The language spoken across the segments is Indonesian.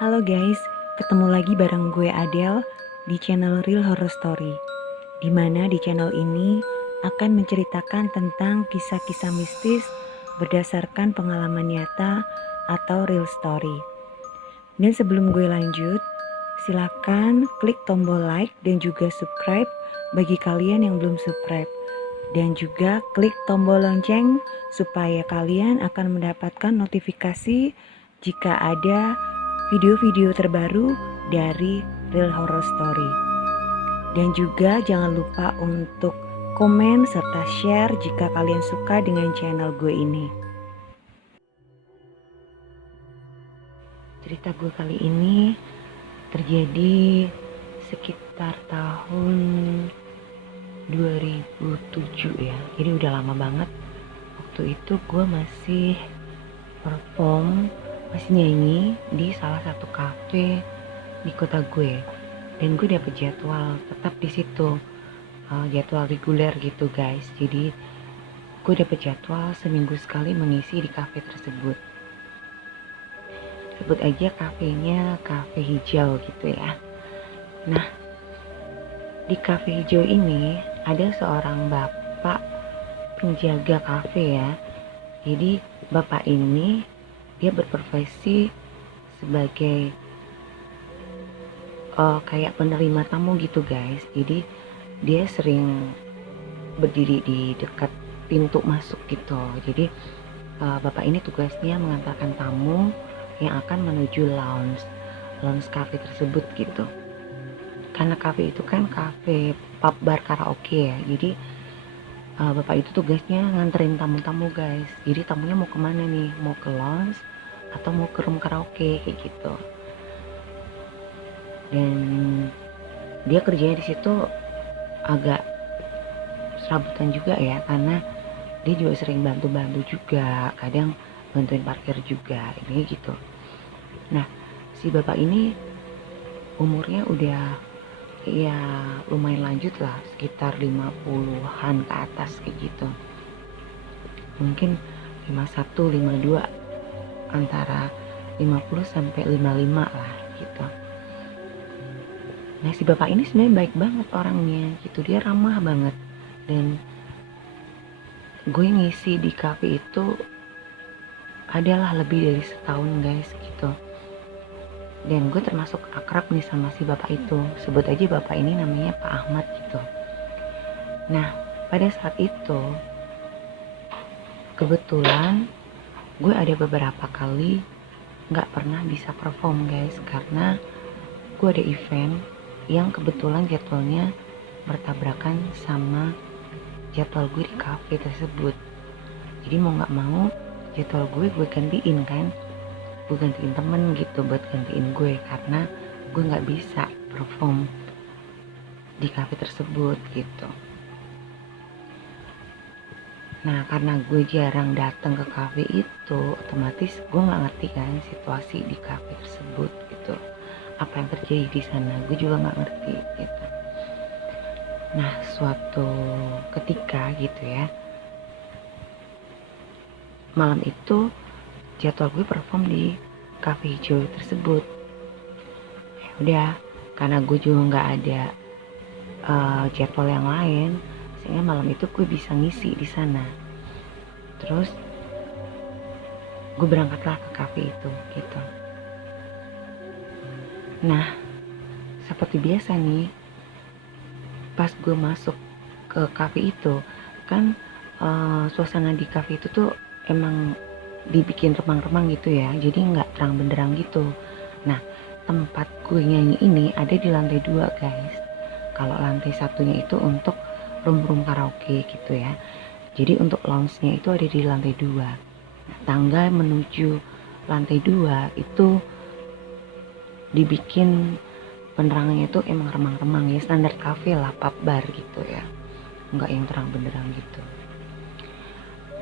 Halo guys, ketemu lagi bareng gue Adele di channel Real Horror Story. Dimana di channel ini akan menceritakan tentang kisah-kisah mistis berdasarkan pengalaman nyata atau real story. Dan sebelum gue lanjut, silakan klik tombol like dan juga subscribe bagi kalian yang belum subscribe. Dan juga klik tombol lonceng supaya kalian akan mendapatkan notifikasi jika ada video-video terbaru dari Real Horror Story. Dan juga jangan lupa untuk komen serta share jika kalian suka dengan channel gue ini. Cerita gue kali ini terjadi sekitar tahun 2007 ya. Jadi udah lama banget. Waktu itu gue masih perform, masih nyanyi di salah satu kafe di kota gue. Dan gue dapet jadwal tetap di situ, jadwal reguler gitu guys. Jadi gue dapet jadwal seminggu sekali mengisi di kafe tersebut. Sebut aja kafenya kafe hijau gitu ya. Nah, di kafe hijau ini ada seorang bapak penjaga kafe ya. Jadi bapak ini dia berprofesi sebagai kayak penerima tamu gitu guys. Jadi dia sering berdiri di dekat pintu masuk gitu. Jadi bapak ini tugasnya mengantarkan tamu yang akan menuju lounge cafe tersebut gitu. Karena cafe itu kan cafe pub bar karaoke ya. Jadi bapak itu tugasnya nganterin tamu-tamu guys. Jadi tamunya mau kemana nih? Mau ke lounge atau mau ke room karaoke kayak gitu. Dan dia kerjanya di situ agak serabutan juga ya, karena dia juga sering bantu-bantu juga, kadang bantuin parkir juga, ini gitu. Nah, si bapak ini umurnya udah ya lumayan lanjut lah, sekitar 50-an ke atas kayak gitu. Mungkin 51, 52, antara 50 sampai 55 lah gitu. Nah, si bapak ini sebenarnya baik banget orangnya gitu, dia ramah banget. Dan gue ngisi di cafe itu adalah lebih dari setahun guys gitu. Dan gue termasuk akrab nih sama si bapak itu. Sebut aja bapak ini namanya Pak Ahmad gitu. Nah, pada saat itu kebetulan gue ada beberapa kali gak pernah bisa perform guys, karena gue ada event yang kebetulan jadwalnya bertabrakan sama jadwal gue di cafe tersebut. Jadi mau gak mau jadwal gue gantiin kan, gue gantiin temen gitu buat gantiin gue, karena gue gak bisa perform di cafe tersebut gitu. Nah, karena gue jarang datang ke cafe itu, otomatis gue gak ngerti kan situasi di cafe tersebut gitu, apa yang terjadi di sana gue juga gak ngerti gitu. Nah, suatu ketika gitu ya, malam itu jadwal gue perform di cafe hijau tersebut. Ya udah, karena gue juga nggak ada jadwal yang lain, sehingga malam itu gue bisa ngisi di sana. Terus gue berangkatlah ke cafe itu gitu. Nah, seperti biasa nih, pas gue masuk ke cafe itu kan suasana di cafe itu tuh emang dibikin remang-remang gitu ya, jadi nggak terang benderang gitu. Nah, tempat gue nyanyi ini ada di lantai 2 guys. Kalau lantai satunya itu untuk room karaoke gitu ya. Jadi untuk lounge-nya itu ada di lantai 2. Nah, tangga menuju lantai 2 itu dibikin penerangannya itu emang remang-remang ya, standar cafe lah, pub bar gitu ya, nggak yang terang benderang gitu.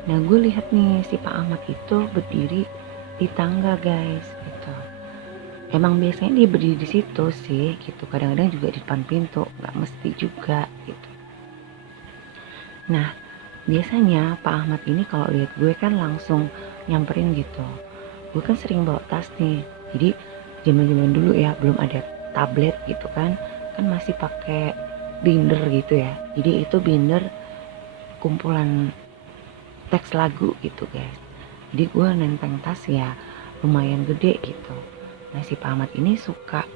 Nah, gue lihat nih si Pak Ahmad itu berdiri di tangga guys gitu. Emang biasanya dia berdiri di situ sih gitu, kadang-kadang juga di depan pintu, nggak mesti juga gitu. Nah, biasanya Pak Ahmad ini kalau lihat gue kan langsung nyamperin gitu. Gue kan sering bawa tas nih, jadi zaman dulu ya, belum ada tablet gitu kan masih pakai binder gitu ya. Jadi itu binder kumpulan teks lagu gitu guys. Jadi gue nenteng tas ya lumayan gede gitu. Nah si Pak Ahmad ini suka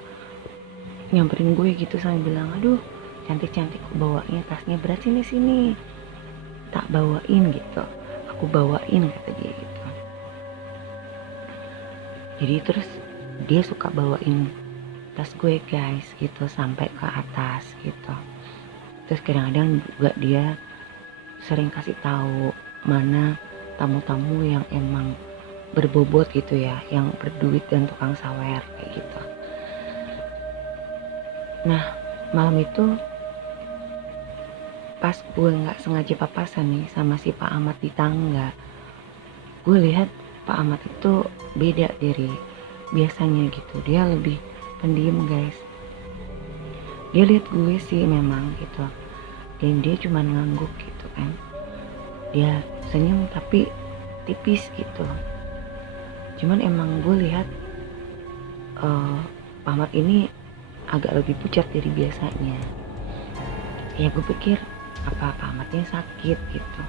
nyamperin gue gitu sambil bilang, aduh cantik-cantik bawanya tasnya, berat sini tak bawain gitu, aku bawain kata dia gitu. Jadi terus dia suka bawain tas gue guys gitu sampai ke atas gitu. Terus kadang-kadang juga dia sering kasih tahu mana tamu-tamu yang emang berbobot gitu ya, yang berduit dan tukang sawer kayak gitu. Nah malam itu pas gue nggak sengaja papasan nih sama si Pak Ahmad di tangga, gue lihat Pak Ahmad itu beda dari biasanya gitu. Dia lebih pendiam guys. Dia lihat gue sih memang gitu, dan dia cuma ngangguk gitu kan. Dia senyum tapi tipis gitu. Cuman emang gue lihat Pak Ahmad ini agak lebih pucat dari biasanya. Ya gue pikir apa Pak Ahmadnya sakit gitu,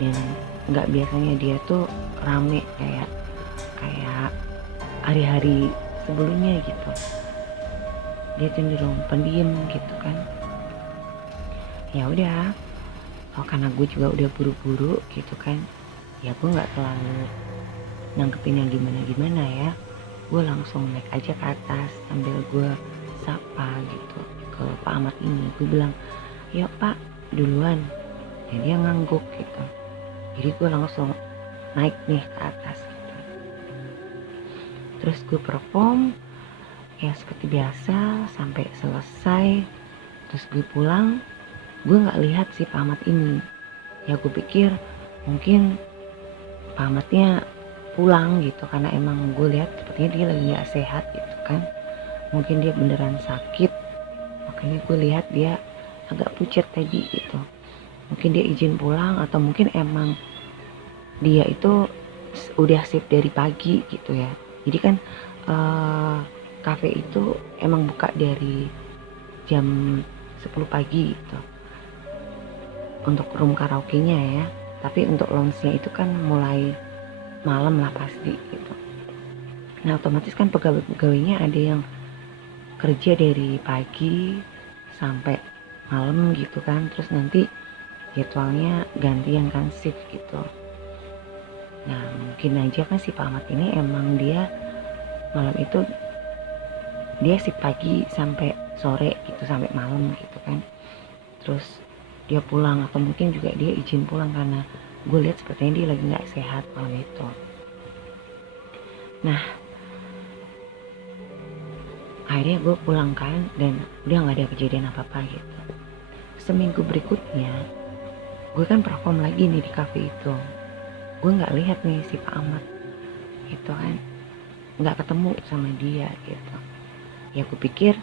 dan nggak biasanya dia tuh rame kayak hari-hari sebelumnya gitu. Dia cenderung pendiam gitu kan. Ya udah, karena gue juga udah buru-buru gitu kan, ya gue nggak terlalu nangkepin yang gimana ya. Gue langsung naik aja ke atas sambil gue sapa gitu ke Pak Ahmad ini. Gue bilang, yuk Pak duluan. Ya dia ngangguk gitu. Jadi gue langsung naik nih ke atas gitu. Terus gue perform ya seperti biasa sampai selesai. Terus gue pulang, gue nggak lihat si Pak Ahmad ini. Ya gue pikir mungkin Pak Ahmadnya pulang gitu, karena emang gue lihat sepertinya dia lagi nggak sehat gitu kan. Mungkin dia beneran sakit, makanya gue lihat dia agak pucat tadi gitu. Mungkin dia izin pulang, atau mungkin emang dia itu udah sip dari pagi gitu ya. Jadi kan cafe itu emang buka dari jam 10 pagi gitu untuk room karaoke-nya ya. Tapi untuk lounge-nya itu kan mulai malam lah pasti gitu. Nah otomatis kan pegawai-pegawainya ada yang kerja dari pagi sampai malam gitu kan. Terus nanti jadwalnya gantian kan shift gitu. Nah mungkin aja kan si Pak Ahmad ini emang dia malam itu dia shift pagi sampai sore gitu, sampai malam gitu kan. Terus dia pulang, atau mungkin juga dia izin pulang karena gue lihat sepertinya dia lagi nggak sehat malam itu. Nah akhirnya gue pulang kan, dan udah nggak ada kejadian apa-apa gitu. Seminggu berikutnya gue kan perform lagi nih di cafe itu. Gue nggak lihat nih si Pak Ahmad gitu kan, nggak ketemu sama dia gitu. Ya gue pikir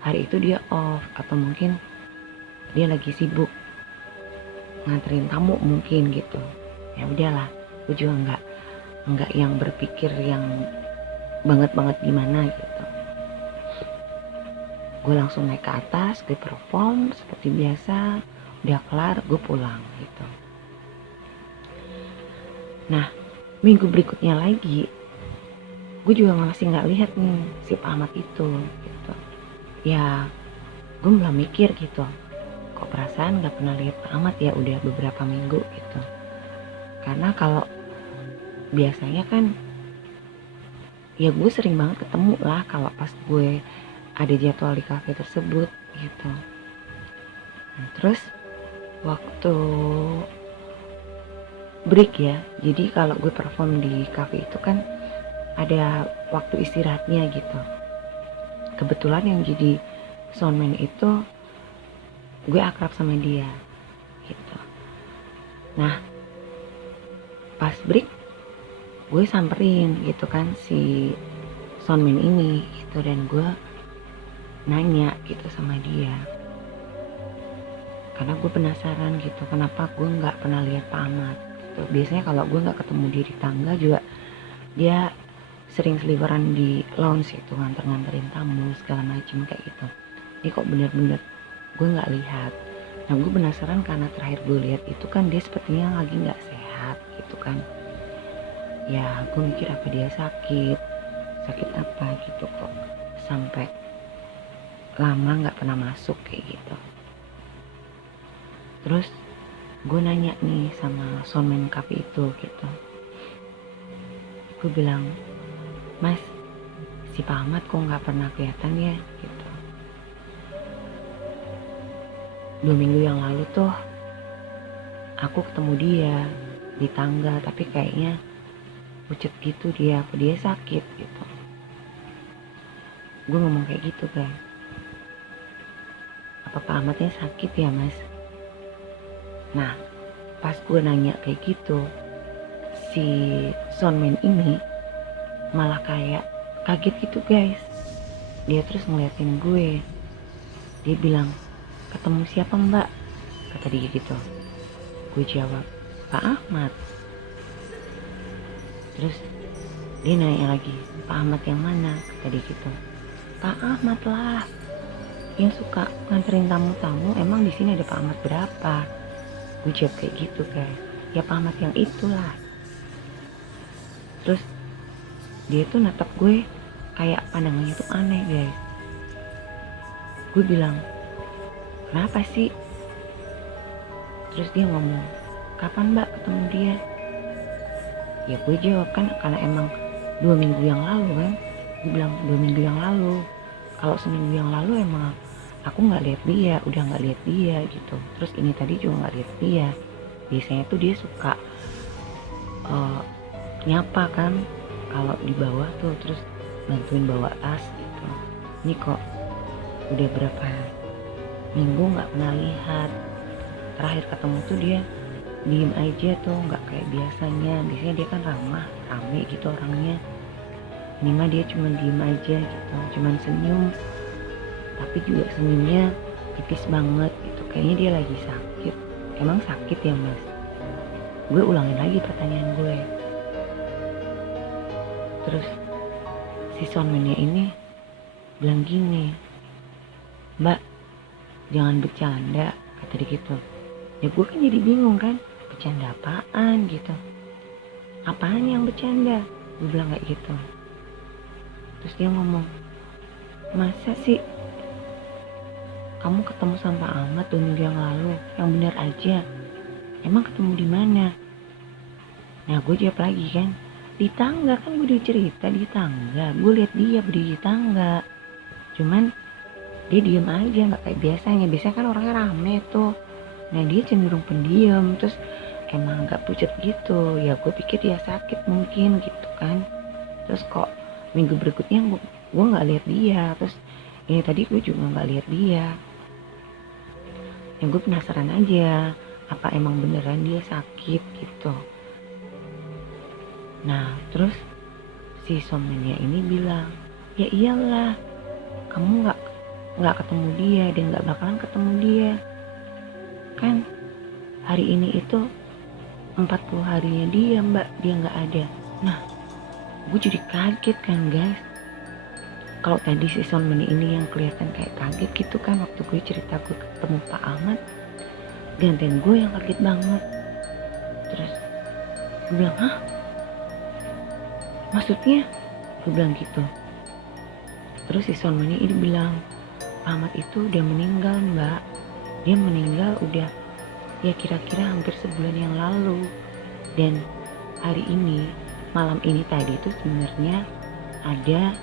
hari itu dia off, atau mungkin dia lagi sibuk nganterin tamu mungkin gitu. Ya udahlah, gue juga nggak yang berpikir yang banget gimana gitu. Gue langsung naik ke atas, gue perform seperti biasa. Udah kelar, gue pulang gitu. Nah minggu berikutnya lagi gue juga masih nggak lihat nih si Pak Ahmad itu gitu. Ya gue malah mikir gitu, kok perasaan nggak pernah lihat Pak Ahmad ya, udah beberapa minggu gitu. Karena kalau biasanya kan ya gue sering banget ketemu lah kalau pas gue ada jadwal di cafe tersebut gitu. Nah, terus waktu break ya, jadi kalau gue perform di cafe itu kan ada waktu istirahatnya gitu. Kebetulan yang jadi soundman itu gue akrab sama dia gitu. Nah pas break gue samperin gitu kan si soundman ini gitu, dan gue nanya gitu sama dia karena gue penasaran gitu, kenapa gue nggak pernah lihat Pak Ahmad gitu. Biasanya kalau gue nggak ketemu dia di tangga juga, dia sering seliweran di lounge itu, nganter-nganterin tamu segala macem kayak gitu. Ini kok bener-bener gue nggak lihat. Nah gue penasaran karena terakhir gue lihat itu kan dia sepertinya lagi nggak sehat gitu kan. Ya gue mikir apa dia sakit apa gitu kok sampai lama nggak pernah masuk kayak gitu. Terus gue nanya nih sama soundman cafe itu gitu, gue bilang, Mas, si Pak Ahmad kok nggak pernah kelihatan ya gitu. 2 minggu yang lalu tuh aku ketemu dia di tangga, tapi kayaknya pucet gitu dia, apa dia sakit gitu. Gue ngomong kayak gitu kan, apa Pak Ahmadnya sakit ya Mas? Nah pas gue nanya kayak gitu, si soundman ini malah kayak kaget gitu guys. Dia terus ngeliatin gue, dia bilang, ketemu siapa mbak? Kata dia gitu. Gue jawab, Pak Ahmad. Terus dia nanya lagi, Pak Ahmad yang mana? Kata dia gitu. Pak Ahmad lah, yang suka nganterin tamu-tamu. Emang di sini ada Pak Ahmad berapa? Gue jawab kayak gitu guys. Ya Pak Ahmad yang itulah. Terus dia tuh natap gue kayak pandangannya tuh aneh guys. Gue bilang, kenapa sih? Terus dia ngomong, kapan mbak ketemu dia? Ya gue jawab kan karena emang 2 minggu yang lalu kan. Gue bilang 2 minggu yang lalu. Kalau seminggu yang lalu emang aku gak lihat dia, udah gak lihat dia gitu. Terus ini tadi juga gak lihat dia. Biasanya tuh dia suka nyapa kan kalau di bawah tuh, terus bantuin bawa tas gitu. Ini kok udah berapa minggu gak pernah lihat. Terakhir ketemu tuh dia diem aja tuh, nggak kayak biasanya. Biasanya dia kan ramah, rame gitu orangnya. Ini mah dia cuma diem aja gitu, cuman senyum, tapi juga senyumnya tipis banget gitu. Kayaknya dia lagi sakit. Emang sakit ya Mas? Gue ulangin lagi pertanyaan gue. Terus si soundman-nya ini bilang gini, Mbak, jangan bercanda, kata dia gitu. Ya gue kan jadi bingung kan, bercanda apaan gitu. Apaan yang bercanda? Gue bilang kayak gitu. Terus dia ngomong, masa sih kamu ketemu sama Pak Ahmad 2 minggu yang lalu? Yang benar aja. Emang ketemu di mana? Nah gue jawab lagi kan, di tangga kan, gue udah cerita di tangga. Gue lihat dia berdiri di tangga. Cuman dia diem aja, nggak kayak biasanya. Biasanya kan orangnya rame tuh. Nah dia cenderung pendiam, terus emang agak pucat gitu. Ya gue pikir dia sakit mungkin gitu kan. Terus kok minggu berikutnya gue nggak lihat dia. Terus ini tadi gue juga nggak lihat dia. Ya gue penasaran aja, apa emang beneran dia sakit gitu. Nah terus si somennya ini bilang, ya iyalah, kamu nggak ketemu dia dan nggak bakalan ketemu dia. Kan hari ini itu 40 harinya dia mbak, dia nggak ada. Nah gue jadi kaget kan guys. Kalau tadi si soundman ini yang kelihatan kayak kaget gitu kan waktu gue cerita gue ketemu Pak Ahmad, gantian gue yang kaget banget. Terus gue bilang, hah? Maksudnya? Gue bilang gitu. Terus si soundman ini bilang, Pak Ahmad itu udah meninggal mbak. Dia meninggal udah ya kira-kira hampir sebulan yang lalu. Dan hari ini, malam ini tadi itu sebenarnya ada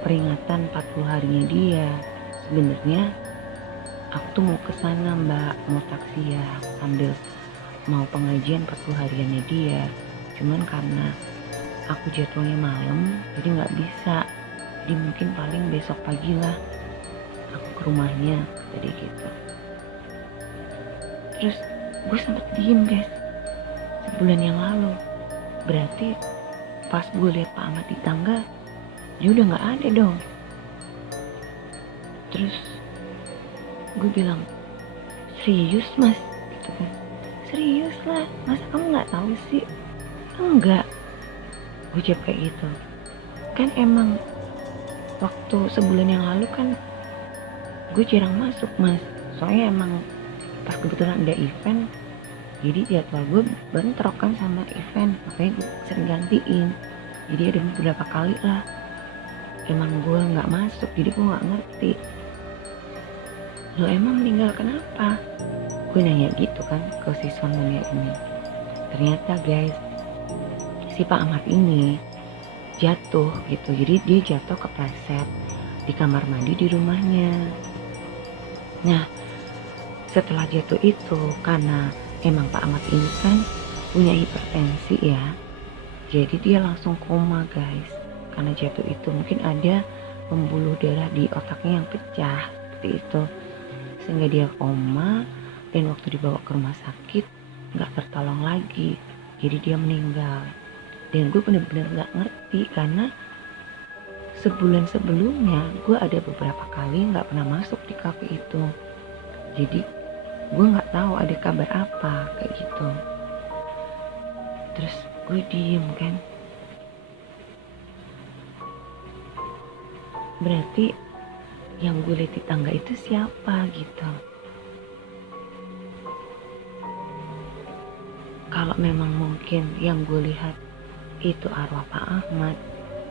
peringatan 40 harinya dia. Sebenarnya aku tuh mau kesana mbak, mau taksi ya, sambil mau pengajian 40 hariannya dia. Cuman karena aku jadwalnya malam, jadi nggak bisa. Jadi mungkin paling besok pagi lah aku ke rumahnya, jadi gitu. Terus gue sempet diem guys, sebulan yang lalu. Berarti pas gue lihat Pak Ahmad di tangga, dia udah nggak ada dong. Terus gue bilang, serius mas? Gitu kan. Serius lah, masa kamu nggak tahu sih? Enggak. Gue jawab kayak gitu. kan emang waktu sebulan yang lalu kan gue jarang masuk mas, soalnya emang pas kebetulan ada event, jadi jadwal gue bentrok kan sama event, makanya gue sering gantiin. Jadi ada beberapa kali lah emang gue nggak masuk, jadi gue nggak ngerti lo emang meninggal kenapa, gue nanya gitu kan ke si suaminya ini. Ternyata guys, si Pak Ahmad ini jatuh gitu, jadi dia jatuh kepleset di kamar mandi di rumahnya. Nah setelah jatuh itu, karena emang Pak Ahmad ini kan punya hipertensi ya, jadi dia langsung koma guys. Karena jatuh itu mungkin ada pembuluh darah di otaknya yang pecah seperti itu, sehingga dia koma. Dan waktu dibawa ke rumah sakit nggak tertolong lagi, jadi dia meninggal. Dan gue bener-bener nggak ngerti, karena sebulan sebelumnya gue ada beberapa kali nggak pernah masuk di kafe itu, jadi gue nggak tahu ada kabar apa kayak gitu. Terus gue diem kan, berarti yang gue lihat di tangga itu siapa gitu. Kalau memang mungkin yang gue lihat itu arwah Pak Ahmad,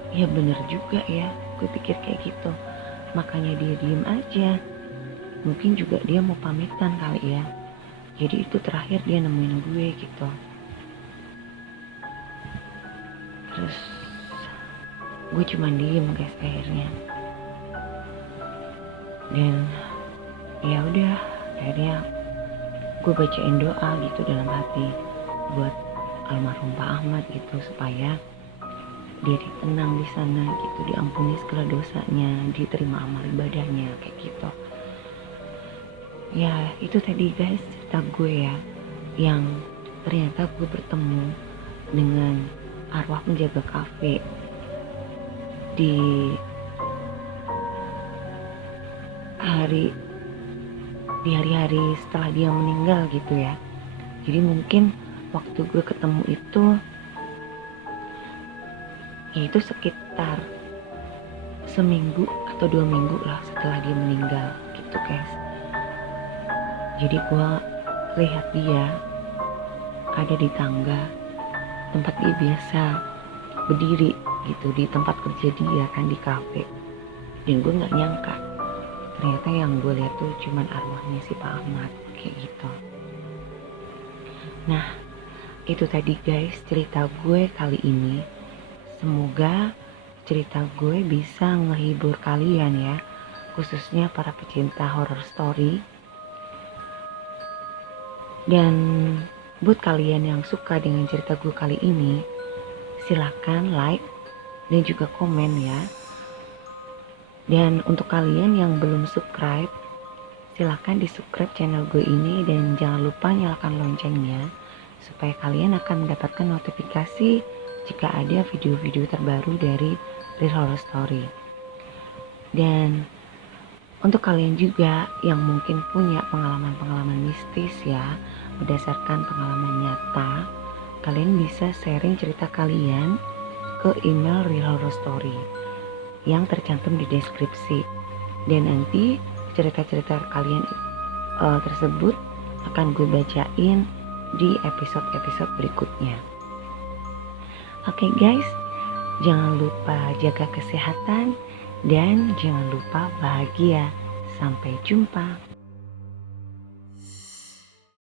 ya bener juga ya, gue pikir kayak gitu. Makanya dia diem aja, mungkin juga dia mau pamitan kali ya, jadi itu terakhir dia nemuin gue gitu. Terus gue cuma diem guys akhirnya. Dan ya udah, akhirnya gue bacain doa gitu dalam hati buat almarhum Pak Ahmad gitu, supaya dia tenang di sana gitu, diampuni segala dosanya, diterima amal ibadahnya kayak gitu. Ya itu tadi guys cerita gue ya, yang ternyata gue bertemu dengan arwah penjaga kafe di hari-hari setelah dia meninggal gitu ya. Jadi mungkin waktu gue ketemu itu yaitu sekitar seminggu atau 2 minggu lah setelah dia meninggal gitu guys. Jadi gue lihat dia ada di tangga tempat dia biasa berdiri gitu, di tempat kerja dia kan di kafe. Dan gue nggak nyangka ternyata yang gue lihat tuh cuman arwahnya si Pak Ahmad kayak gitu. Nah itu tadi guys cerita gue kali ini. Semoga cerita gue bisa ngehibur kalian ya, khususnya para pecinta horror story. Dan buat kalian yang suka dengan cerita gue kali ini, silahkan like dan juga komen ya. Dan untuk kalian yang belum subscribe, silahkan di subscribe channel gue ini, dan jangan lupa nyalakan loncengnya supaya kalian akan mendapatkan notifikasi jika ada video-video terbaru dari Real Horror Story. Dan untuk kalian juga yang mungkin punya pengalaman-pengalaman mistis ya, berdasarkan pengalaman nyata, kalian bisa sharing cerita kalian ke email Real Horror Story yang tercantum di deskripsi. Dan nanti cerita-cerita kalian tersebut akan gue bacain di episode-episode berikutnya. Oke guys, jangan lupa jaga kesehatan dan jangan lupa bahagia. Sampai jumpa.